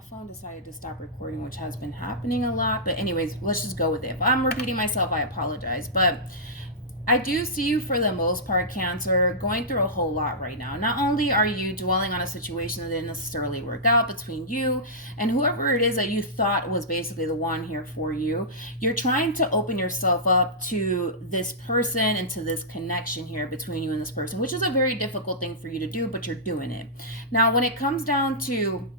my phone decided to stop recording, which has been happening a lot. But anyways, let's just go with it. If I'm repeating myself, I apologize. But I do see you for the most part, Cancer, going through a whole lot right now. Not only are you dwelling on a situation that didn't necessarily work out between you and whoever it is that you thought was basically the one here for you, you're trying to open yourself up to this person and to this connection here between you and this person, which is a very difficult thing for you to do, but you're doing it. Now, when it comes down to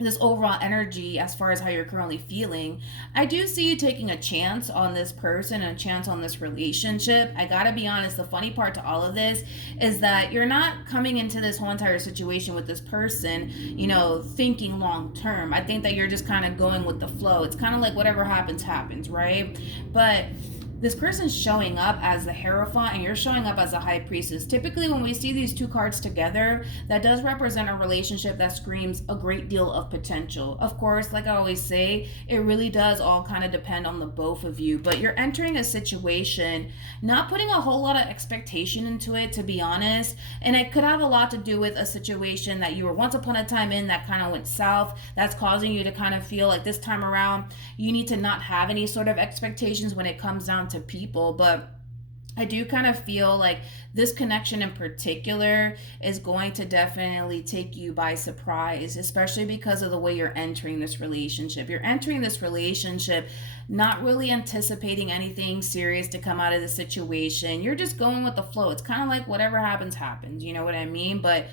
this overall energy as far as how you're currently feeling, I do see you taking a chance on this person and a chance on this relationship. I gotta be honest, the funny part to all of this is that you're not coming into this whole entire situation with this person, thinking long term. I think that you're just kind of going with the flow. It's kind of like whatever happens, happens, right? But this person's showing up as the Hierophant and you're showing up as a High Priestess. Typically, when we see these two cards together, that does represent a relationship that screams a great deal of potential. Of course, like I always say, it really does all kind of depend on the both of you. But you're entering a situation, not putting a whole lot of expectation into it, to be honest. And it could have a lot to do with a situation that you were once upon a time in that kind of went south. That's causing you to kind of feel like this time around, you need to not have any sort of expectations when it comes down to people. But I do kind of feel like this connection in particular is going to definitely take you by surprise, especially because of the way you're entering this relationship. You're entering this relationship not really anticipating anything serious to come out of the situation. You're just going with the flow. It's kind of like whatever happens, happens. You know what I mean? But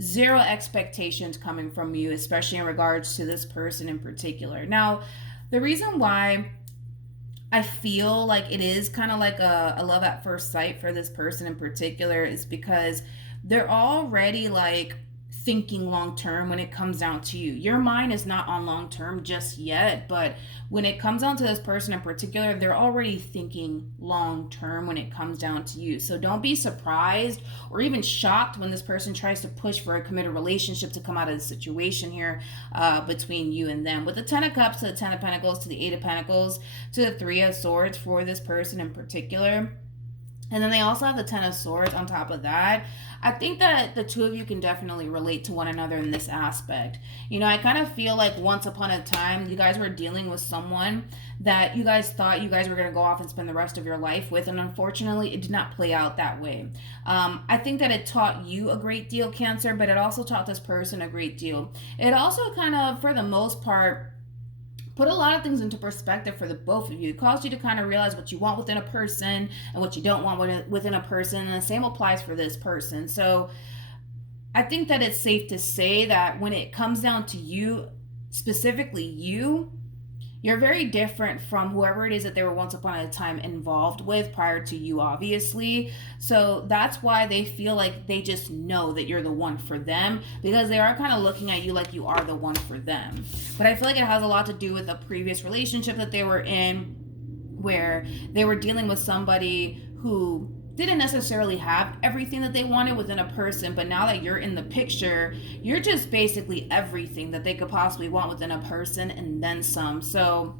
zero expectations coming from you, especially in regards to this person in particular. Now, the reason why I feel like it is kind of like a love at first sight for this person in particular is because they're already like thinking long term when it comes down to you. Your mind is not on long term just yet, but when it comes down to this person in particular, they're already thinking long term when it comes down to you. So don't be surprised or even shocked when this person tries to push for a committed relationship to come out of the situation here between you and them. With the 10 of Cups to the 10 of Pentacles to the 8 of Pentacles to the 3 of Swords for this person in particular. And then they also have the 10 of Swords on top of that. I think that the two of you can definitely relate to one another in this aspect. I kind of feel like once upon a time, you guys were dealing with someone that you guys thought you guys were going to go off and spend the rest of your life with. And unfortunately, it did not play out that way. I think that it taught you a great deal, Cancer, but it also taught this person a great deal. It also kind of, for the most part, put a lot of things into perspective for the both of you. It caused you to kind of realize what you want within a person and what you don't want within a person. And the same applies for this person. So I think that it's safe to say that when it comes down to you, specifically you're very different from whoever it is that they were once upon a time involved with prior to you, obviously. So that's why they feel like they just know that you're the one for them, because they are kind of looking at you like you are the one for them. But I feel like it has a lot to do with a previous relationship that they were in, where they were dealing with somebody who didn't necessarily have everything that they wanted within a person, but now that you're in the picture, you're just basically everything that they could possibly want within a person and then some. So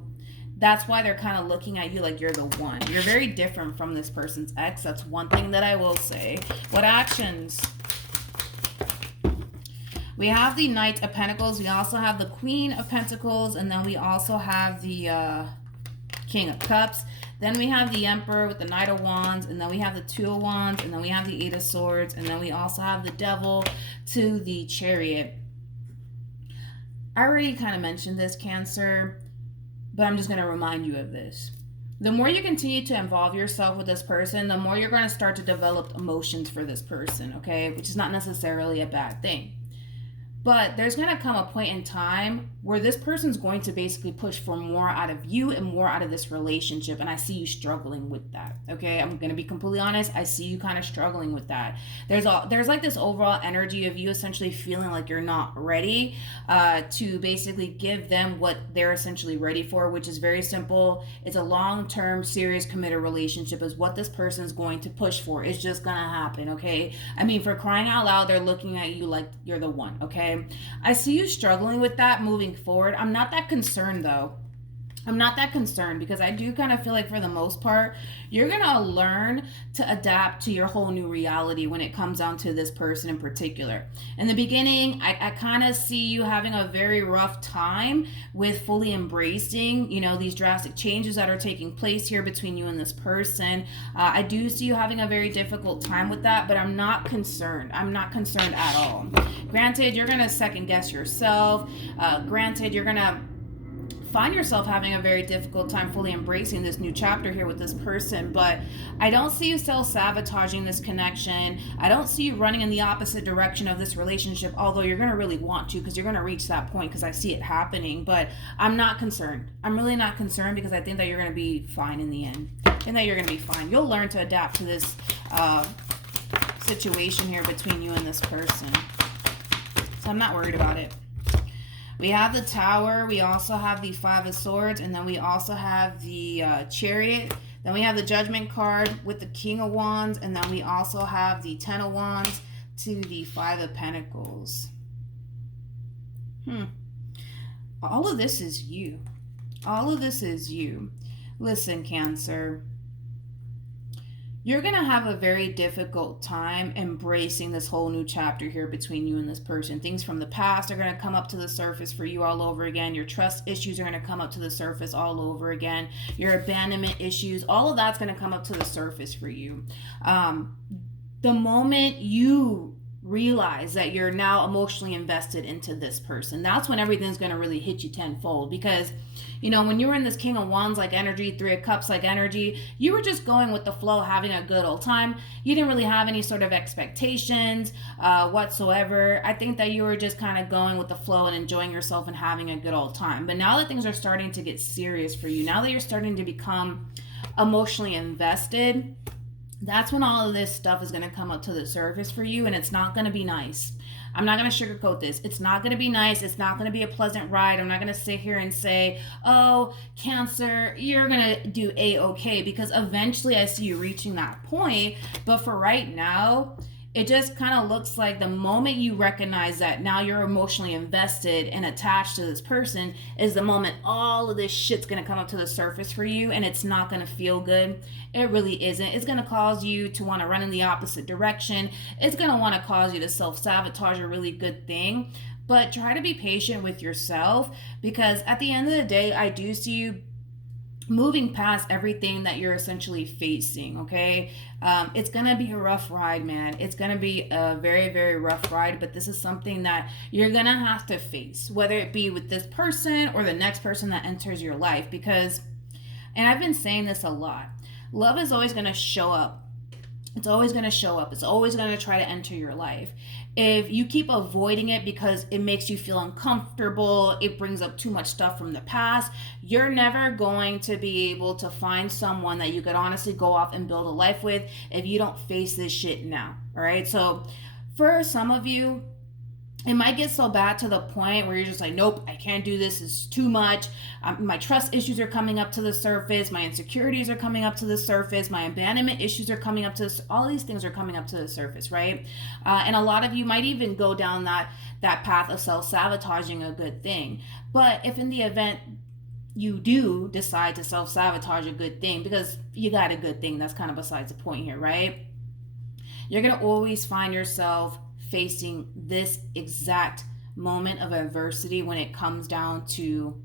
that's why they're kind of looking at you like you're the one. You're very different from this person's ex. That's one thing that I will say. What actions? We have the Knight of Pentacles. We also have the Queen of Pentacles. And then we also have the King of Cups. Then we have the Emperor with the Knight of Wands, and then we have the Two of Wands, and then we have the Eight of Swords, and then we also have the Devil to the Chariot. I already kind of mentioned this, Cancer, but I'm just going to remind you of this. The more you continue to involve yourself with this person, the more you're going to start to develop emotions for this person, okay? Which is not necessarily a bad thing. But there's going to come a point in time where this person's going to basically push for more out of you and more out of this relationship. And I see you struggling with that. Okay, I'm going to be completely honest. I see you kind of struggling with that. There's like this overall energy of you essentially feeling like you're not ready to basically give them what they're essentially ready for, which is very simple. It's a long-term, serious, committed relationship is what this person is going to push for. It's just going to happen. Okay, I mean, for crying out loud, they're looking at you like you're the one. Okay, I see you struggling with that moving forward. I'm not that concerned though. I'm not that concerned because I do kind of feel like for the most part, you're going to learn to adapt to your whole new reality when it comes down to this person in particular. In the beginning, I kind of see you having a very rough time with fully embracing, these drastic changes that are taking place here between you and this person. I do see you having a very difficult time with that, but I'm not concerned. I'm not concerned at all. Granted, you're going to second guess yourself. Granted, you're going to find yourself having a very difficult time fully embracing this new chapter here with this person, but I don't see you self-sabotaging this connection. I don't see you running in the opposite direction of this relationship, although you're going to really want to, because you're going to reach that point, because I see it happening. But I'm not concerned. I'm really not concerned, because I think that you're going to be fine in the end. And that you're going to be fine. You'll learn to adapt to this situation here between you and this person. So I'm not worried about it. We have the Tower, we also have the Five of Swords, and then we also have the Chariot. Then we have the Judgment card with the King of Wands, and then we also have the Ten of Wands to the Five of Pentacles. All of this is you. All of this is you. Listen, Cancer. You're going to have a very difficult time embracing this whole new chapter here between you and this person. Things from the past are going to come up to the surface for you all over again. Your trust issues are going to come up to the surface all over again. Your abandonment issues, all of that's going to come up to the surface for you. The moment you realize that you're now emotionally invested into this person, that's when everything's going to really hit you tenfold. Because when you were in this King of Wands like energy, Three of Cups like energy, you were just going with the flow, having a good old time. You didn't really have any sort of expectations whatsoever. I think that you were just kind of going with the flow and enjoying yourself and having a good old time. But now that things are starting to get serious for you, now that you're starting to become emotionally invested, that's when all of this stuff is going to come up to the surface for you, and it's not going to be nice. I'm not going to sugarcoat this. It's not going to be nice. It's not going to be a pleasant ride. I'm not going to sit here and say, oh, Cancer, you're going to do A-okay, because eventually I see you reaching that point. But for right now, it just kind of looks like the moment you recognize that now you're emotionally invested and attached to this person is the moment all of this shit's going to come up to the surface for you, and it's not going to feel good. It really isn't. It's going to cause you to want to run in the opposite direction. It's going to want to cause you to self-sabotage a really good thing. But try to be patient with yourself, because at the end of the day, I do see you moving past everything that you're essentially facing, okay? It's gonna be a rough ride, man. It's gonna be a very, very rough ride, but this is something that you're gonna have to face, whether it be with this person or the next person that enters your life, because, and I've been saying this a lot, love is always gonna show up. It's always going to show up. It's always going to try to enter your life. If you keep avoiding it because it makes you feel uncomfortable, it brings up too much stuff from the past, you're never going to be able to find someone that you could honestly go off and build a life with if you don't face this shit now. All right. So for some of you, it might get so bad to the point where you're just like, nope, I can't do this. It's too much. My trust issues are coming up to the surface. My insecurities are coming up to the surface. My abandonment issues are coming up to this. All these things are coming up to the surface, right? And a lot of you might even go down that path of self-sabotaging a good thing. But if in the event you do decide to self-sabotage a good thing, because you got a good thing, that's kind of besides the point here, right? You're going to always find yourself facing this exact moment of adversity when it comes down to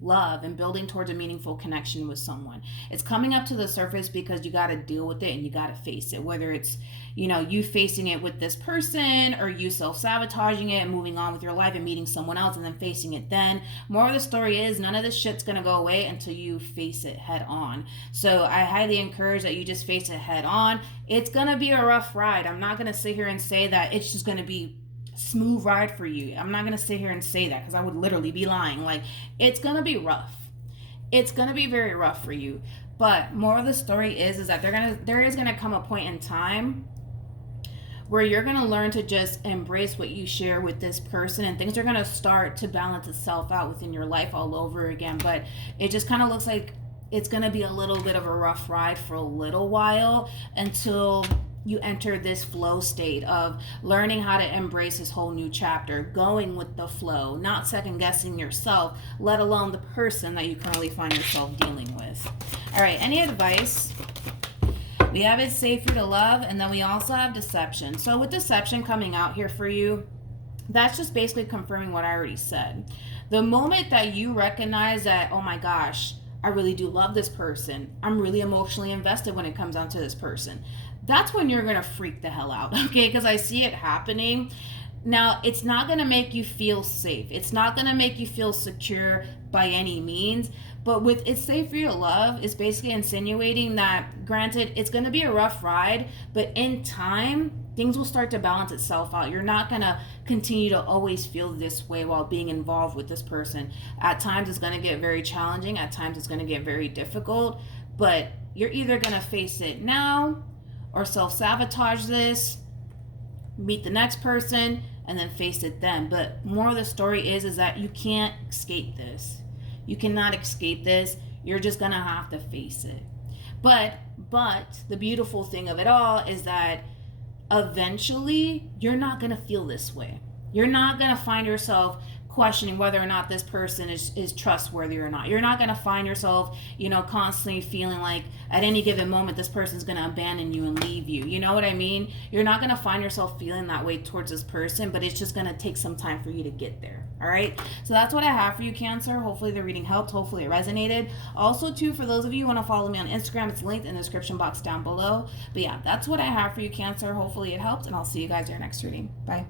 love and building towards a meaningful connection with someone. It's coming up to the surface because you got to deal with it and you got to face it, whether it's you facing it with this person or you self-sabotaging it and moving on with your life and meeting someone else and then facing it then. More of the story is none of this shit's gonna go away until you face it head on. So I highly encourage that you just face it head on. It's gonna be a rough ride. I'm not gonna sit here and say that it's just gonna be smooth ride for you. I'm not gonna sit here and say that because I would literally be lying. Like, it's gonna be rough. It's gonna be very rough for you. But more of the story is that there is gonna come a point in time where you're going to learn to just embrace what you share with this person, and things are going to start to balance itself out within your life all over again. But it just kind of looks like it's going to be a little bit of a rough ride for a little while until you enter this flow state of learning how to embrace this whole new chapter, going with the flow, not second guessing yourself, let alone the person that you currently find yourself dealing with. All right, any advice? We have it's safe for you to love, and then we also have deception. So with deception coming out here for you, that's just basically confirming what I already said. The moment that you recognize that, oh my gosh, I really do love this person, I'm really emotionally invested when it comes down to this person, that's when you're gonna freak the hell out, okay? Because I see it happening. Now, it's not gonna make you feel safe. It's not gonna make you feel secure by any means. But with It's Safe for You to Love, it's basically insinuating that, granted, it's gonna be a rough ride, but in time, things will start to balance itself out. You're not gonna continue to always feel this way while being involved with this person. At times, it's gonna get very challenging. At times, it's gonna get very difficult. But you're either gonna face it now, or self-sabotage this, meet the next person, and then face it then. But more of the story is that you can't escape this. You cannot escape this. You're just gonna have to face it. But the beautiful thing of it all is that eventually you're not gonna feel this way. You're not gonna find yourself questioning whether or not this person is trustworthy or not. You're not going to find yourself, constantly feeling like at any given moment this person's going to abandon you and leave you. You know what I mean? You're not going to find yourself feeling that way towards this person, but it's just going to take some time for you to get there. All right? So that's what I have for you, Cancer. Hopefully the reading helped. Hopefully it resonated. Also, too, for those of you who want to follow me on Instagram, it's linked in the description box down below. But yeah, that's what I have for you, Cancer. Hopefully it helped, and I'll see you guys in your next reading. Bye.